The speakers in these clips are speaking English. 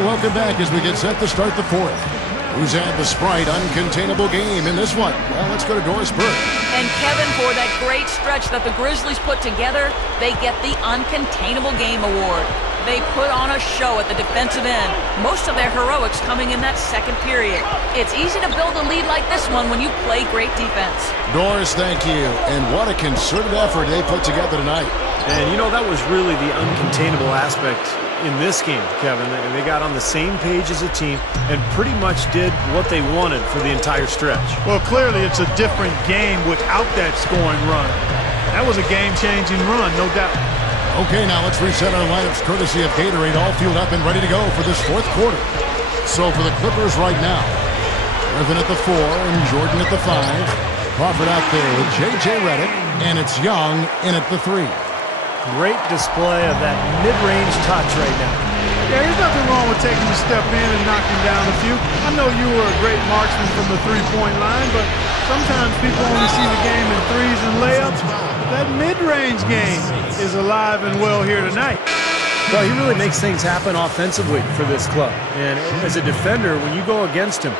Well, welcome back as we get set to start the fourth. Who's had the Sprite uncontainable game in this one? Well, let's go to Doris Burke. And Kevin, for that great stretch that the Grizzlies put together, they get the Uncontainable Game Award. They put on a show at the defensive end, most of their heroics coming in that second period. It's easy to build a lead like this one when you play great defense. Doris, thank you. And what a concerted effort they put together tonight. And, you know, that was really the uncontainable aspect in this game, Kevin. They got on the same page as a team and pretty much did what they wanted for the entire stretch. Well, clearly it's a different game without that scoring run. That was a game-changing run, no doubt. Okay, now let's reset our lineups courtesy of Gatorade, all fueled up and ready to go for this fourth quarter. So for the Clippers right now, Griffin at the 4 and Jordan at the 5. Crawford out there with J.J. Redick, and it's Young in at the 3. Great display of that mid-range touch right now. Yeah, there's nothing wrong with taking a step in and knocking down a few. I know you were a great marksman from the three-point line, but sometimes people only see the game in threes and layups. That mid-range game is alive and well here tonight. Well, he really makes things happen offensively for this club. And as a defender, when you go against him,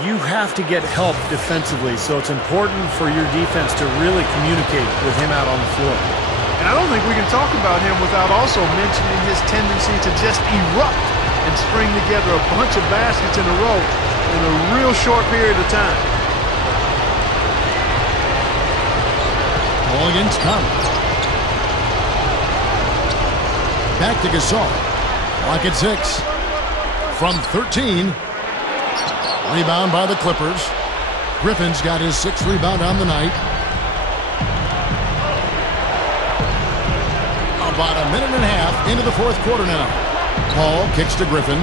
you have to get help defensively. So it's important for your defense to really communicate with him out on the floor. And I don't think we can talk about him without also mentioning his tendency to just erupt and string together a bunch of baskets in a row in a real short period of time. Ball against Conley. Back to Gasol. Clock at 6. From 13. Rebound by the Clippers. Griffin's got his 6th rebound on the night. About a minute and a half into the fourth quarter now. Paul kicks to Griffin.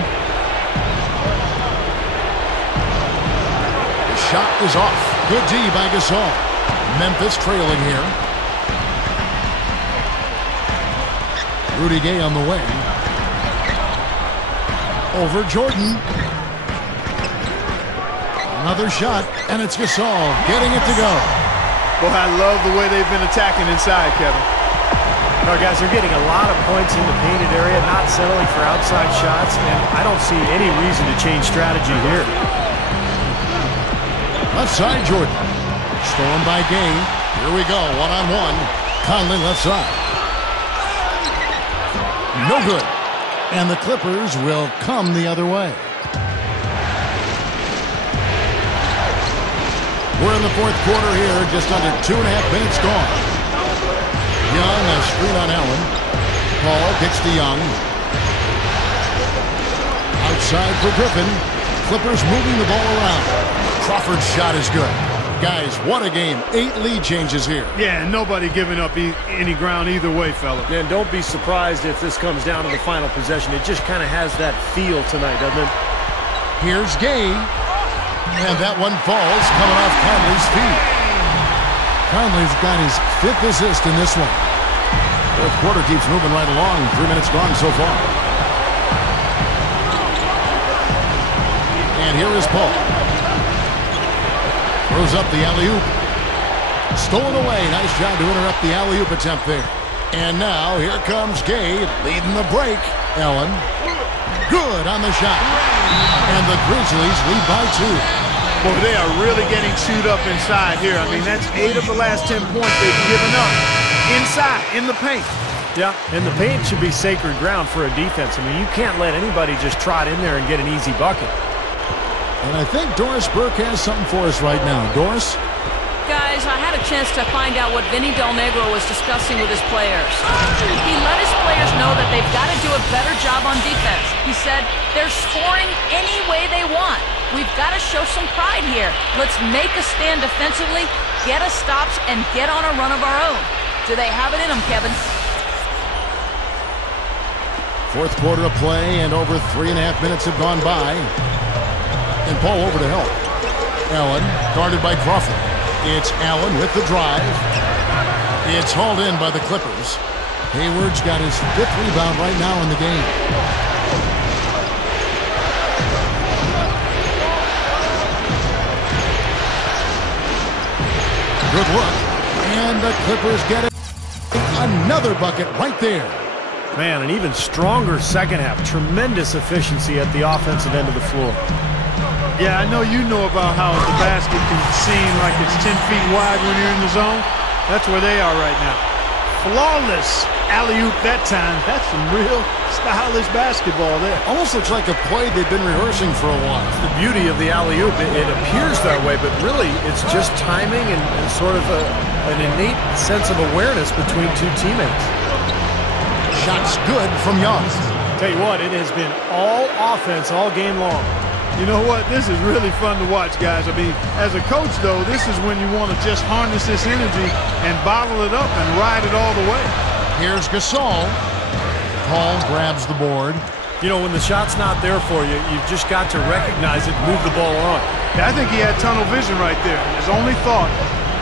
The shot is off. Good D by Gasol. Memphis trailing here. Rudy Gay on the wing. Over Jordan. Another shot, and it's Gasol getting it to go. Boy, I love the way they've been attacking inside, Kevin. All right, guys, they're getting a lot of points in the painted area, not settling for outside shots, and I don't see any reason to change strategy here. Left side, Jordan. Stolen by Gay. Here we go, one-on-one. Conley left side. No good. And the Clippers will come the other way. We're in the fourth quarter here, just under 2.5 minutes gone. Young, a screen on Allen. Paul kicks to Young. Outside for Griffin. Clippers moving the ball around. Crawford's shot is good. Guys, what a game. 8 lead changes here. Yeah, nobody giving up any ground either way, fella. Yeah, and don't be surprised if this comes down to the final possession. It just kind of has that feel tonight, doesn't it? Here's Gay. And that one falls, coming off Conley's feet. Conley's got his 5th assist in this one. Fourth quarter keeps moving right along. 3 minutes gone so far. And here is Paul. Throws up the alley-oop. Stolen away. Nice job to interrupt the alley-oop attempt there. And now here comes Gay leading the break. Allen. Good on the shot. And the Grizzlies lead by 2. Well, they are really getting chewed up inside here. I mean, that's 8 of the last 10 points they've given up inside, in the paint. Yeah, and the paint should be sacred ground for a defense. I mean, you can't let anybody just trot in there and get an easy bucket. And I think Doris Burke has something for us right now. Doris? Guys, I had a chance to find out what Vinny Del Negro was discussing with his players. He let his players know that they've got to do a better job on defense. He said, they're scoring any way they want. We've got to show some pride here. Let's make a stand defensively, get us stops, and get on a run of our own. Do they have it in them, Kevin? Fourth quarter of play, and over 3.5 minutes have gone by. And Paul over to help. Allen, guarded by Crawford. It's Allen with the drive. It's hauled in by the Clippers. Hayward's got his 5th rebound right now in the game. Good look. And the Clippers get it. Another bucket right there. Man, an even stronger second half. Tremendous efficiency at the offensive end of the floor. Yeah, I know you know about how the basket can seem like it's 10 feet wide when you're in the zone. That's where they are right now. Flawless alley-oop that time. That's some real stylish basketball there. Almost looks like a play they've been rehearsing for a while. The beauty of the alley-oop, it appears that way, but really it's just timing and sort of an innate sense of awareness between two teammates. Shot's good from Young. Tell you what, it has been all offense all game long. You know what? This is really fun to watch, guys. I mean, as a coach, though, this is when you want to just harness this energy and bottle it up and ride it all the way. Here's Gasol. Paul grabs the board. You know, when the shot's not there for you, you've just got to recognize it and move the ball on. Yeah, I think he had tunnel vision right there. His only thought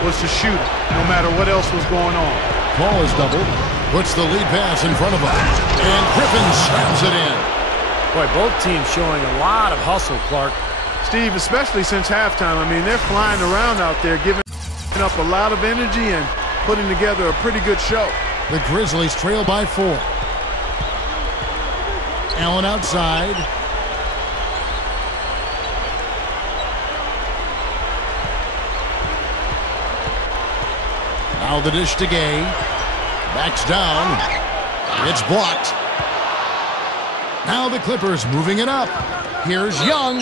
was to shoot it, no matter what else was going on. Paul is doubled. Puts the lead pass in front of him. And Griffin slams it in. Boy, both teams showing a lot of hustle, Clark. Steve, especially since halftime, I mean, they're flying around out there, giving up a lot of energy and putting together a pretty good show. The Grizzlies trail by 4. Allen outside. Now the dish to Gay. Backs down. It's blocked. Now the Clippers moving it up. Here's Young.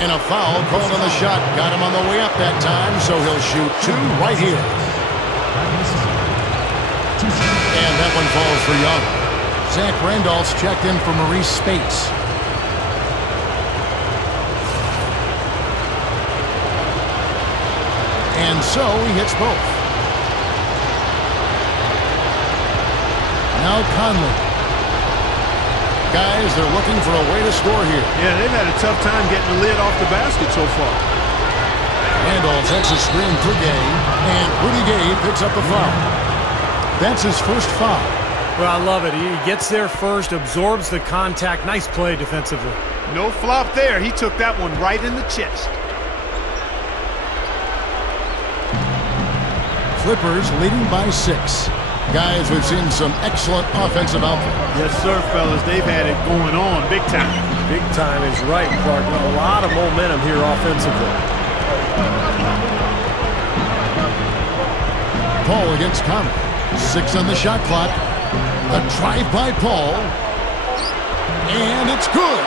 And a foul called on the shot. Got him on the way up that time, so he'll shoot 2 right here. And that one falls for Young. Zach Randolph's checked in for Maurice Spates. And so he hits both. Now Conley. Guys, they're looking for a way to score here. Yeah, they've had a tough time getting the lid off the basket so far. Randolph takes a screen for Gay, and Rudy Gay picks up the foul. That's his first foul. Well, I love it. He gets there first, absorbs the contact. Nice play defensively. No flop there. He took that one right in the chest. Clippers leading by 6. Guys, we've seen some excellent offensive output. Yes, sir, fellas. They've had it going on big time. Big time is right, Clark. A lot of momentum here offensively. Paul against Conley. 6 on the shot clock. A drive by Paul. And it's good.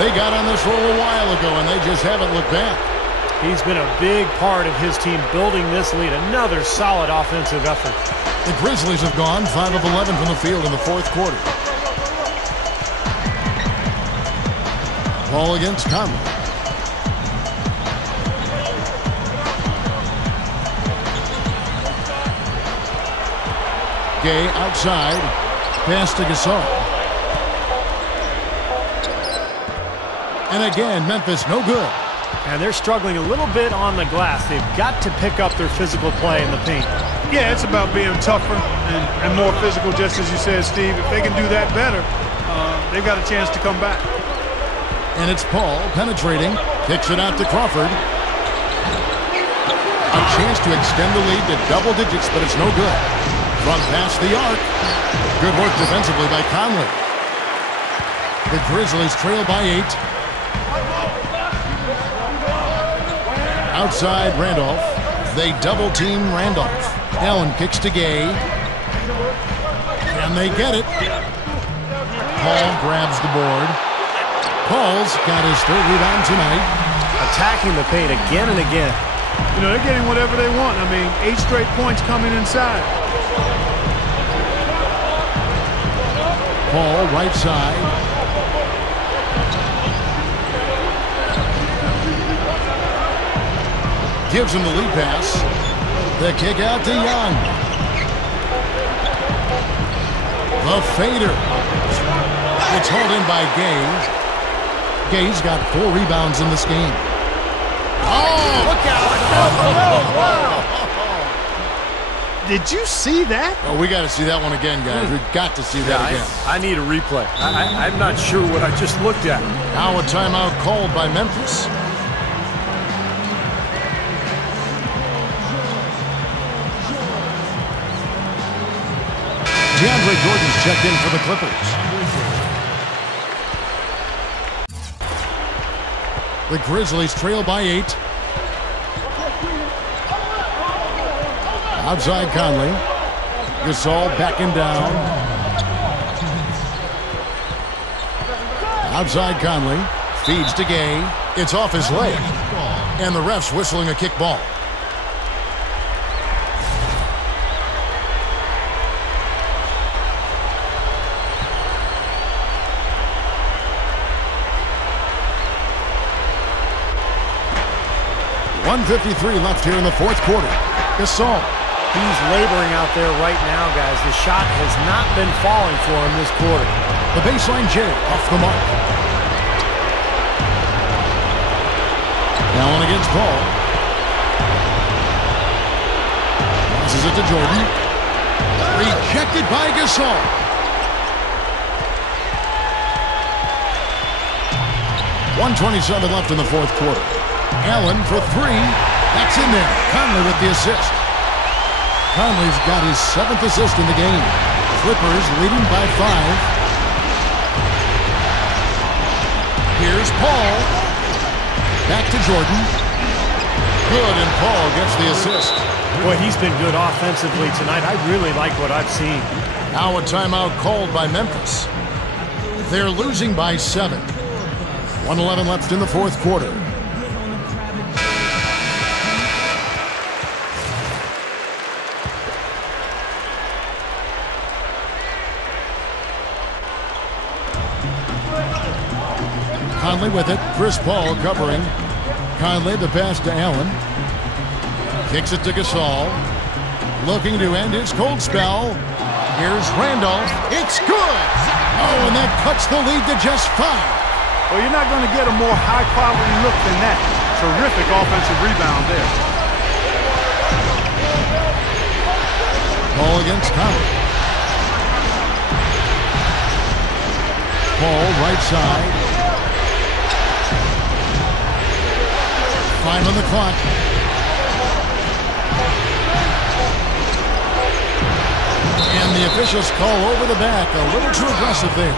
They got on this roll a while ago, and they just haven't looked back. He's been a big part of his team building this lead. Another solid offensive effort. The Grizzlies have gone 5 of 11 from the field in the fourth quarter. Paul against Conley. Gay outside. Pass to Gasol. And again, Memphis no good. And they're struggling a little bit on the glass. They've got to pick up their physical play in the paint. Yeah, it's about being tougher and more physical, just as you said, Steve. If they can do that better, they've got a chance to come back. And it's Paul penetrating. Kicks it out to Crawford. A chance to extend the lead to double digits, but it's no good. From past the arc. Good work defensively by Conley. The Grizzlies trail by 8. Outside Randolph. They double team Randolph. Allen kicks to Gay. And they get it. Paul grabs the board. Paul's got his 3rd rebound tonight. Attacking the paint again and again. You know, they're getting whatever they want. I mean, 8 straight points coming inside. Paul right side. Gives him the lead pass. The kick out to Young. The fader. It's hauled in by Gay. Gay's got 4 rebounds in this game. Oh, look out! Oh, wow. Did you see that? Oh, we got to see that one again, guys. We've got to see that again. I need a replay. I'm not sure what I just looked at. Now a timeout called by Memphis. DeAndre Jordan's checked in for the Clippers. The Grizzlies trail by 8. Outside Conley. Gasol backing down. Outside Conley. Feeds to Gay. It's off his leg. And the ref's whistling a kick ball. .153 left here in the fourth quarter. Gasol. He's laboring out there right now, guys. The shot has not been falling for him this quarter. The baseline J off the mark. Allen against Paul. Passes it to Jordan. Rejected by Gasol. .127 left in the fourth quarter. Allen for 3. That's in there. Conley with the assist. Conley's got his 7th assist in the game. Clippers leading by 5. Here's Paul. Back to Jordan. Good, and Paul gets the assist. Boy, he's been good offensively tonight. I really like what I've seen. Now a timeout called by Memphis. They're losing by 7. 1:11 left in the fourth quarter. Conley with it. Chris Paul covering. Conley the pass to Allen. Kicks it to Gasol. Looking to end his cold spell. Here's Randolph. It's good! Oh, and that cuts the lead to just 5. Well, you're not going to get a more high-quality look than that. Terrific offensive rebound there. Paul against Conley. Paul right side. 5 on the clock. And the officials call over the back. A little too aggressive there.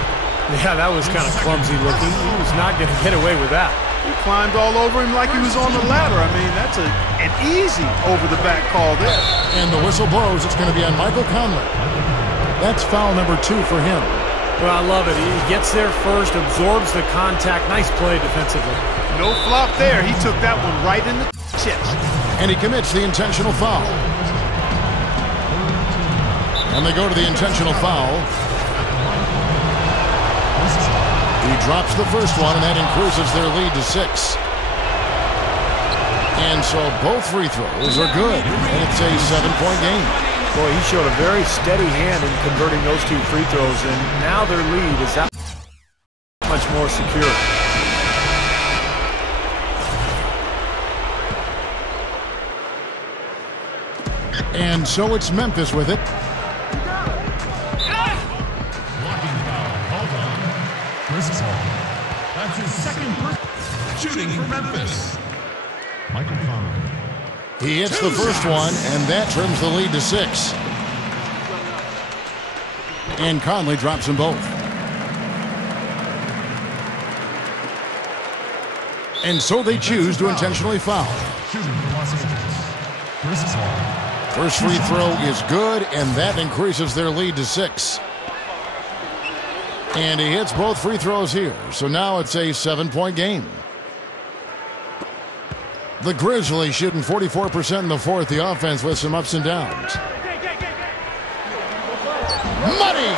Yeah, that was kind of clumsy looking. He was not going to get away with that. He climbed all over him like he was on the ladder. I mean, that's an easy over-the-back call there. And the whistle blows. It's going to be on Michael Conley. That's foul number 2 for him. Well, I love it. He gets there first, absorbs the contact. Nice play defensively. No flop there. He took that one right in the chest. And he commits the intentional foul. And they go to the intentional foul. He drops the first one, and that increases their lead to 6. And so both free throws are good, and it's a 7-point game. Boy, he showed a very steady hand in converting those 2 free throws, and now their lead is that much more secure. And so it's Memphis with it. That's his second shooting for Memphis. Michael Conley. He hits the first one, and that trims the lead to 6. And Conley drops them both. And so they choose to intentionally foul. Shooting for Los Angeles. First free throw is good, and that increases their lead to 6. And he hits both free throws here, so now it's a 7-point game. The Grizzlies shooting 44% in the fourth. The offense with some ups and downs. Money!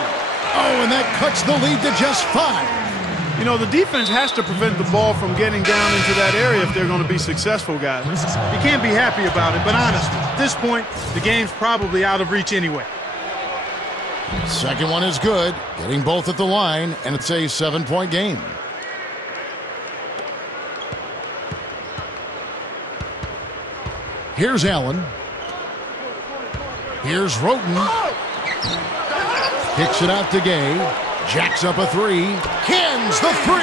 Oh, and that cuts the lead to just 5. You know, the defense has to prevent the ball from getting down into that area if they're going to be successful, guys. You can't be happy about it, but honestly, at this point, the game's probably out of reach anyway. Second one is good, getting both at the line, and it's a 7-point game. Here's Allen. Here's Roten. Kicks it out to Gay. Jacks up a 3. Cans the 3.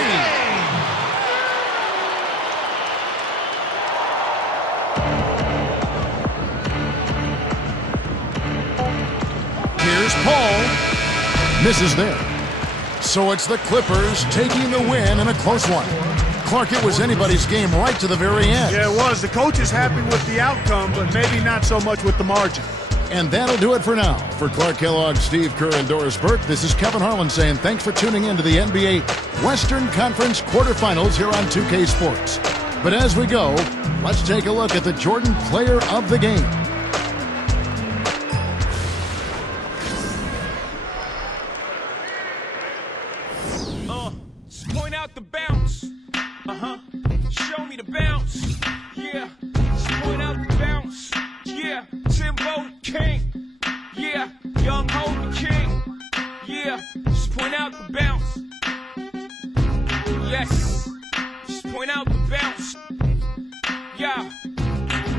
Here's Paul. Misses there. So it's the Clippers taking the win in a close one. Clark, it was anybody's game right to the very end. Yeah, it was. The coach is happy with the outcome, but maybe not so much with the margin. And that'll do it for now. For Clark Kellogg, Steve Kerr, and Doris Burke, this is Kevin Harlan saying thanks for tuning in to the NBA Western Conference quarterfinals here on 2K Sports. But as we go, let's take a look at the Jordan Player of the Game. Point out the bounce. Show me the bounce. Yeah. Point out the bounce. Yeah. Timbo King. Yeah. Young Hope King. Yeah. Just point out the bounce. Yes. Just point out the bounce. Yeah.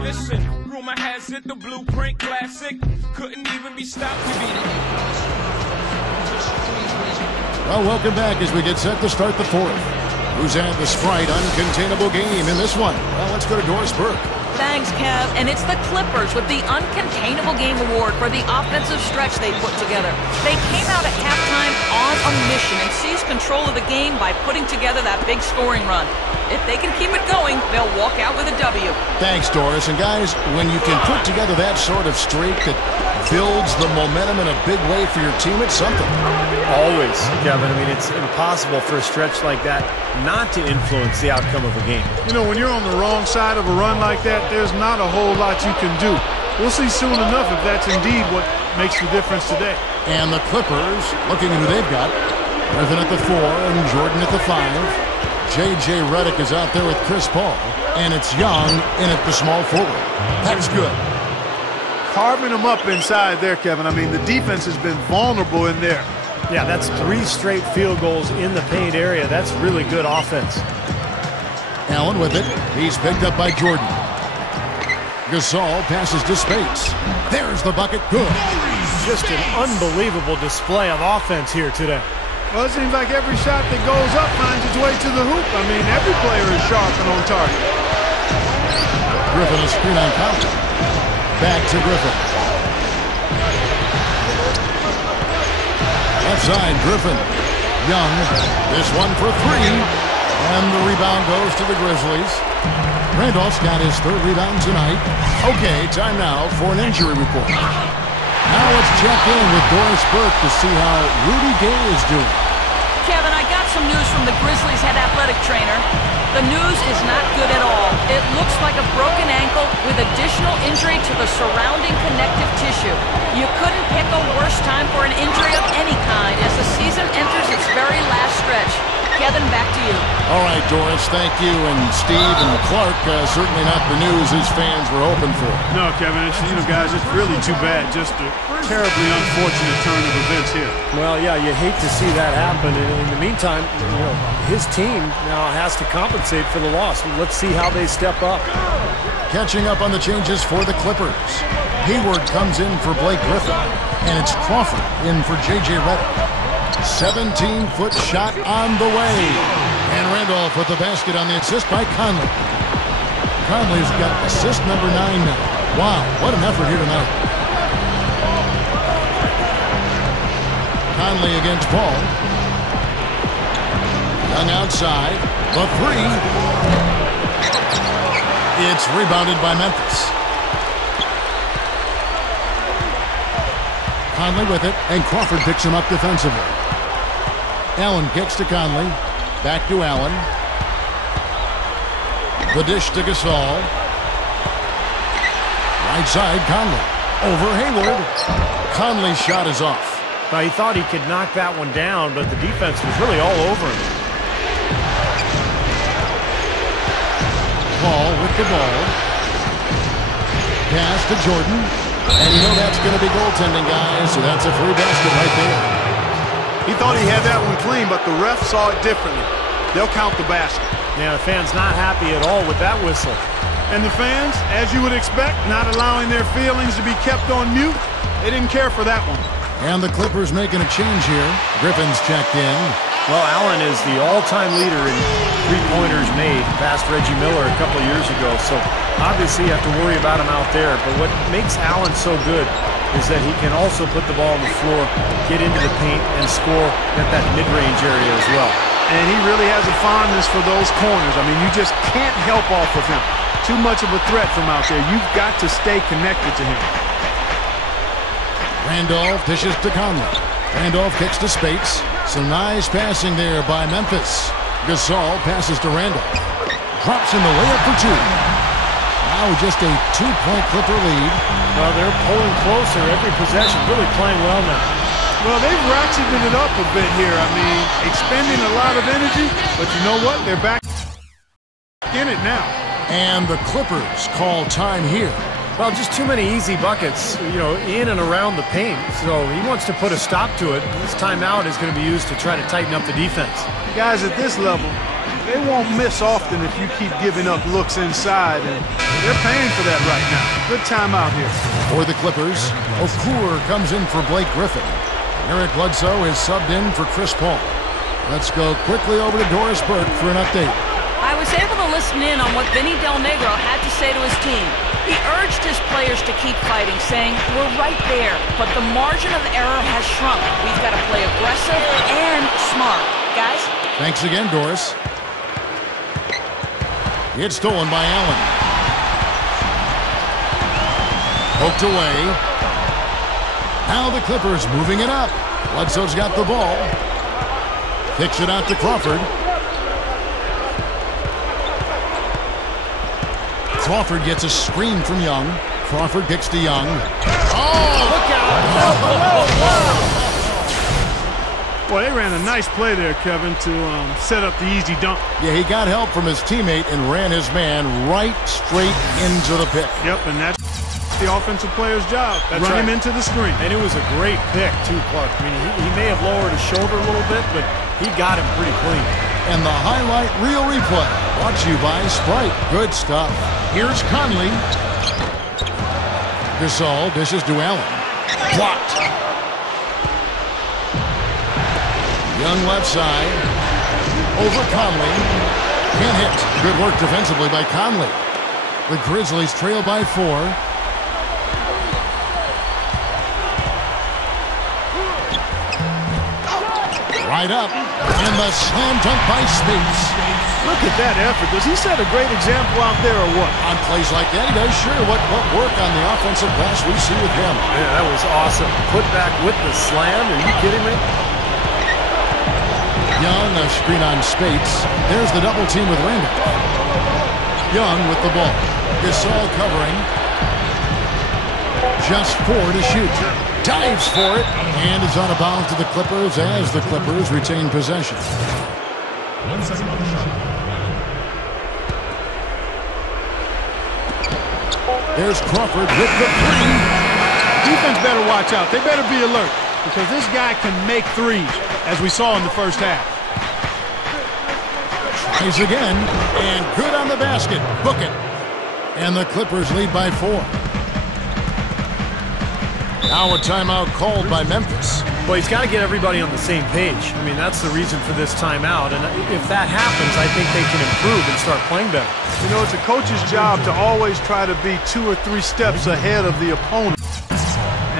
Listen, rumor has it the Blueprint Classic couldn't even be stopped to be. Well, welcome back as we get set to start the fourth. Who's had the Sprite uncontainable game in this one? Well, let's go to Doris Burke. Thanks, Kev. And it's the Clippers with the Uncontainable Game Award for the offensive stretch they put together. They came out at halftime on a mission and seized control of the game by putting together that big scoring run. If they can keep it going, they'll walk out with a W. Thanks, Doris. And guys, when you can put together that sort of streak that builds the momentum in a big way for your team, it's something. Always, Kevin. I mean, it's impossible for a stretch like that not to influence the outcome of a game. You know, when you're on the wrong side of a run like that, there's not a whole lot you can do. We'll see soon enough if that's indeed what makes the difference today. And the Clippers, looking at who they've got, Griffin at the 4 and Jordan at the 5. J.J. Redick is out there with Chris Paul, and it's Young in at the small forward. That's good. Carving them up inside there, Kevin. I mean, the defense has been vulnerable in there. Yeah, that's 3 straight field goals in the paint area. That's really good offense. Allen with it. He's picked up by Jordan. Gasol passes to Spates. There's the bucket. Good. Just an unbelievable display of offense here today. Well, it seems like every shot that goes up finds its way to the hoop. I mean, every player is sharp and on target. Griffin a screen on Conley. Back to Griffin. Left side, Griffin. Young. This one for 3. And the rebound goes to the Grizzlies. Randolph's got his 3rd rebound tonight. Okay, time now for an injury report. Now let's check in with Doris Burke to see how Rudy Gay is doing. Kevin, I got some news from the Grizzlies head athletic trainer. The news is not good at all. It looks like a broken ankle with additional injury to the surrounding connective tissue. You couldn't pick a worse time for an injury of any kind as the season enters its very last stretch. Kevin, back to you. All right, Doris, thank you. And Steve and Clark, certainly not the news his fans were hoping for. No, Kevin, it's, guys, it's really too bad. Just a terribly unfortunate turn of events here. Well, yeah, you hate to see that happen. And in the meantime, his team now has to compensate for the loss. Let's see how they step up. Catching up on the changes for the Clippers. Hayward comes in for Blake Griffin. And it's Crawford in for J.J. Redick. 17-foot shot on the way. And Randolph with the basket on the assist by Conley. Conley's got assist number 9 now. Wow, what an effort here tonight. Conley against Paul. Young outside. The 3. It's rebounded by Memphis. Conley with it, and Crawford picks him up defensively. Allen kicks to Conley. Back to Allen. The dish to Gasol. Right side, Conley. Over Hayward. Conley's shot is off. Now, he thought he could knock that one down, but the defense was really all over him. Paul with the ball. Pass to Jordan. And you know that's going to be goaltending, guys, so that's a free basket right there. He thought he had that one clean, but the ref saw it differently. They'll count the basket. Yeah, the fans not happy at all with that whistle. And the fans, as you would expect, not allowing their feelings to be kept on mute. They didn't care for that one. And the Clippers making a change here. Griffin's checked in. Well, Allen is the all-time leader in three-pointers made, past Reggie Miller a couple of years ago. So obviously you have to worry about him out there. But what makes Allen so good is that he can also put the ball on the floor, get into the paint, and score at that mid-range area as well. And he really has a fondness for those corners. I mean, you just can't help off of him. Too much of a threat from out there. You've got to stay connected to him. Randolph dishes to Conley. Randolph kicks to Spates. Some nice passing there by Memphis. Gasol passes to Randolph. Drops in the layup for two. Now just a 2-point Clipper lead. Well, they're pulling closer every possession, really playing well now. Well, they've ratcheted it up a bit here. I mean, expending a lot of energy, but you know what? They're back in it now. And the Clippers call time here. Well, just too many easy buckets, you know, in and around the paint. So he wants to put a stop to it. This timeout is going to be used to try to tighten up the defense. Guys at this level, they won't miss often if you keep giving up looks inside, and they're paying for that right now. Good timeout here. For the Clippers, Okur comes in for Blake Griffin. Eric Bledsoe is subbed in for Chris Paul. Let's go quickly over to Doris Burke for an update. I was able to listen in on what Vinny Del Negro had to say to his team. He urged his players to keep fighting, saying, "We're right there, but the margin of error has shrunk. We've got to play aggressive and smart." Guys? Thanks again, Doris. It's stolen by Allen. Poked away. Now the Clippers moving it up. Bledsoe's got the ball. Kicks it out to Crawford. Crawford gets a screen from Young. Crawford kicks to Young. Oh, look out! Well, they ran a nice play there, Kevin, to set up the easy dunk. Yeah, he got help from his teammate and ran his man right straight into the pick. Yep, and that's the offensive player's job. That's Run right. him into the screen. And it was a great pick, too, Clark. I mean, he may have lowered his shoulder a little bit, but he got him pretty clean. And the highlight reel replay brought to you by Sprite. Good stuff. Here's Conley. Gasol dishes to Allen. Blocked. Young left side. Over Conley. Can't hit. Good work defensively by Conley. The Grizzlies trail by 4. Right up. And the slam dunk by Spates. Look at that effort. Does he set a great example out there or what? On plays like that, he does sure. What work on the offensive glass we see with him. Yeah, that was awesome. Put back with the slam. Are you kidding me? Young, a screen on Spates. There's the double team with Randolph. Young with the ball. Gasol covering. Just 4 to shoot. Dives for it. And is out of bounds to the Clippers as the Clippers retain possession. 1 second on the shot. There's Crawford with the 3. Defense better watch out. They better be alert because this guy can make threes, as we saw in the first half. Tries again, and good on the basket. Book it. And the Clippers lead by 4. Now a timeout called by Memphis. Well, he's got to get everybody on the same page. I mean, that's the reason for this timeout. And if that happens, I think they can improve and start playing better. You know, it's a coach's job to always try to be 2 or 3 steps ahead of the opponent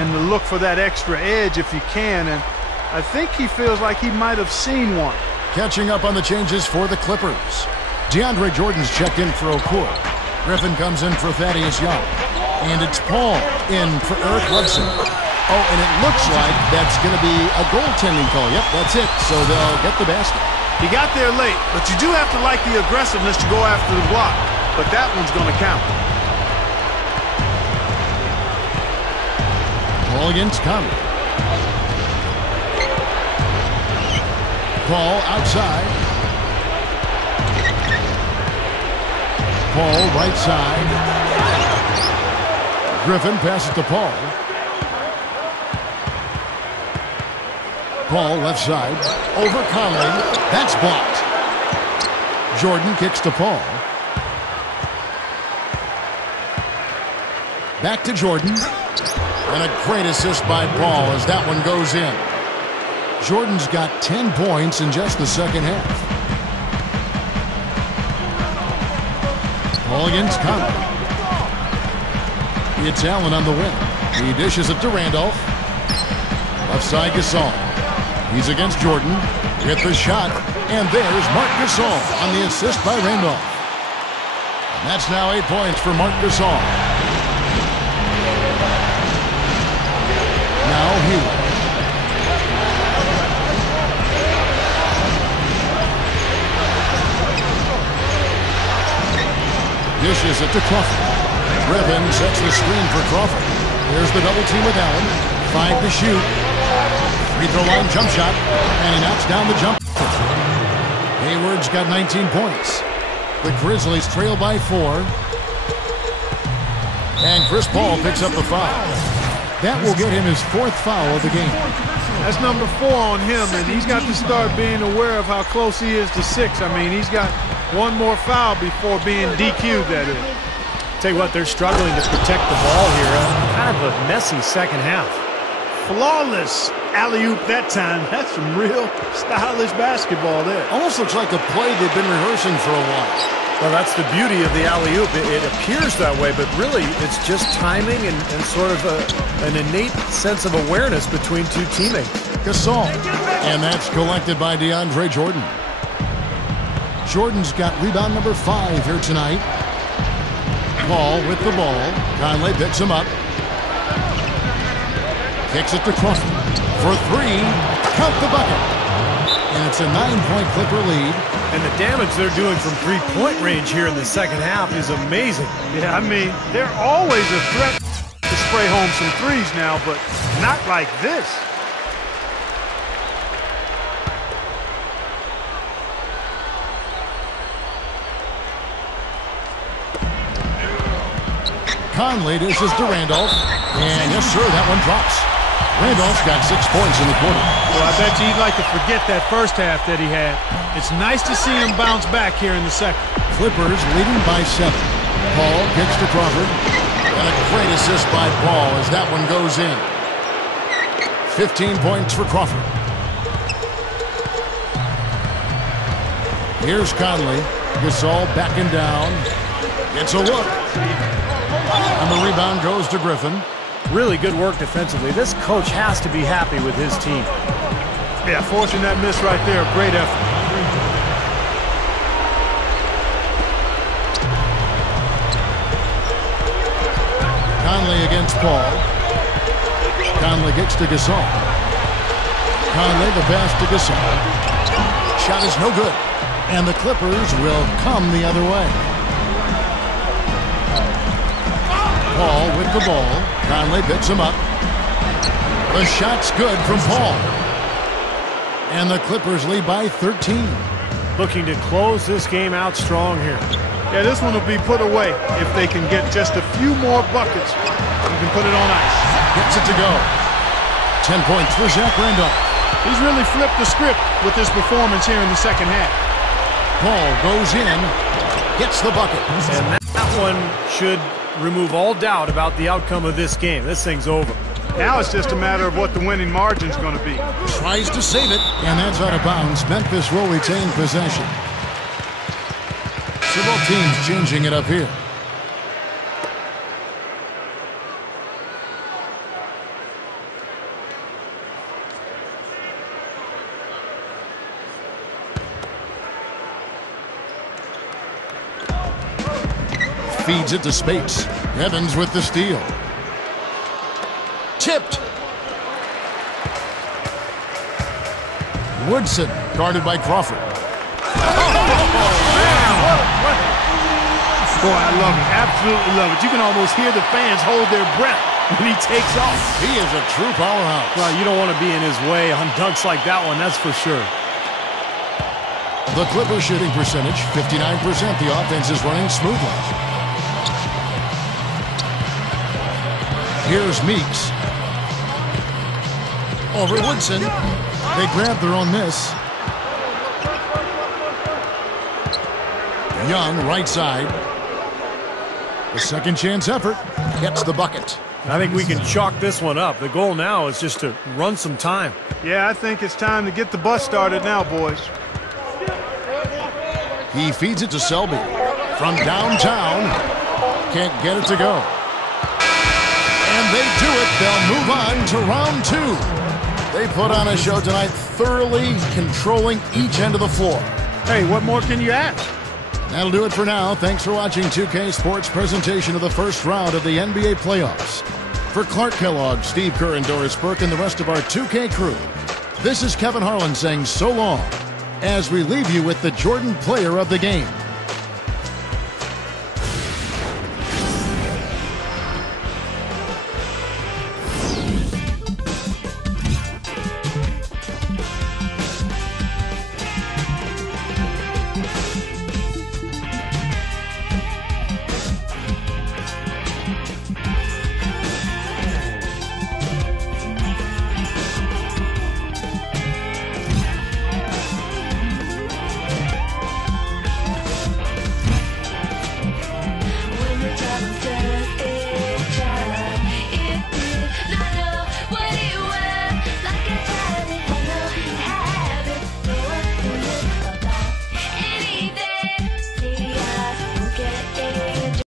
and to look for that extra edge if you can. And I think he feels like he might have seen one. Catching up on the changes for the Clippers. DeAndre Jordan's checked in for Okur. Griffin comes in for Thaddeus Young. And it's Paul in for Eric Bledsoe. Oh, and it looks like that's going to be a goaltending call. Yep, that's it. So they'll get the basket. He got there late, but you do have to like the aggressiveness to go after the block. But that one's going to count. Paul against Conley. Paul outside. Paul right side. Griffin passes to Paul. Paul left side. Over Conley. That's blocked. Jordan kicks to Paul. Back to Jordan. And a great assist by Paul as that one goes in. Jordan's got 10 points in just the second half. Paul against Conley. It's Allen on the win. He dishes it to Randolph. Left side Gasol. He's against Jordan. With the shot. And there's Marc Gasol on the assist by Randolph. And that's now 8 points for Marc Gasol. Now Hayward. Dishes it to Crawford. Griffin sets the screen for Crawford. There's the double team with Allen. 5 to shoot. Free throw line jump shot. And he knocks down the jump. Hayward's got 19 points. The Grizzlies trail by 4. And Chris Paul picks up the foul. That will get him his 4th foul of the game. That's number 4 on him, and he's got to start being aware of how close he is to 6. I mean, he's got one more foul before being DQ'd, that is. Tell you what, they're struggling to protect the ball here. Kind of a messy second half. Flawless alley-oop that time. That's some real stylish basketball there. Almost looks like a play they've been rehearsing for a while. Well, that's the beauty of the alley-oop. It appears that way, but really it's just timing and sort of an innate sense of awareness between two teammates. Gasol. And that's collected by DeAndre Jordan. Jordan's got rebound number 5 here tonight. Paul with the ball. Conley picks him up. Kicks it to Crawford. For 3. Count the bucket. And it's a 9-point Clipper lead. And the damage they're doing from three-point range here in the second half is amazing. Yeah, I mean, they're always a threat to spray home some threes now, but not like this. Conley dishes to Randolph. And yes, sir, that one drops. Randolph's got 6 points in the quarter. Well, I bet you he'd like to forget that first half that he had. It's nice to see him bounce back here in the second. Clippers leading by 7. Paul kicks to Crawford. And a great assist by Paul as that one goes in. 15 points for Crawford. Here's Conley. Gasol backing down. It's a look. And the rebound goes to Griffin. Really good work defensively. This coach has to be happy with his team. Yeah, forcing that miss right there. Great effort. Conley against Paul. Conley gets to Gasol. Conley the pass to Gasol. Shot is no good. And the Clippers will come the other way. Paul with the ball. Conley picks him up. The shot's good from Paul. And the Clippers lead by 13. Looking to close this game out strong here. Yeah, this one will be put away if they can get just a few more buckets. You can put it on ice. Gets it to go. 10 points for Zach Randolph. He's really flipped the script with his performance here in the second half. Paul goes in. Gets the bucket. And that one should remove all doubt about the outcome of this game. This thing's over. Now it's just a matter of what the winning margin's going to be. Tries to save it, and that's out of bounds. Memphis will retain possession. Several teams changing it up here. Feeds it to Spates. Evans with the steal. Tipped. Woodson guarded by Crawford. Boy, I love it. Absolutely love it. You can almost hear the fans hold their breath when he takes off. He is a true powerhouse. Well, you don't want to be in his way on dunks like that one, that's for sure. The Clippers shooting percentage, 59%. The offense is running smoothly. Here's Meeks. Over Woodson. They grab their own miss. Young, right side. The second chance effort gets the bucket. I think we can chalk this one up. The goal now is just to run some time. Yeah, I think it's time to get the bus started now, boys. He feeds it to Selby. From downtown. Can't get it to go. And they do it. They'll move on to round 2. They put on a show tonight, thoroughly controlling each end of the floor. Hey, what more can you ask? That'll do it for now. Thanks for watching 2K Sports' presentation of the first round of the NBA playoffs. For Clark Kellogg, Steve Kerr, and Doris Burke, and the rest of our 2K crew, this is Kevin Harlan saying so long as we leave you with the Jordan Player of the Game.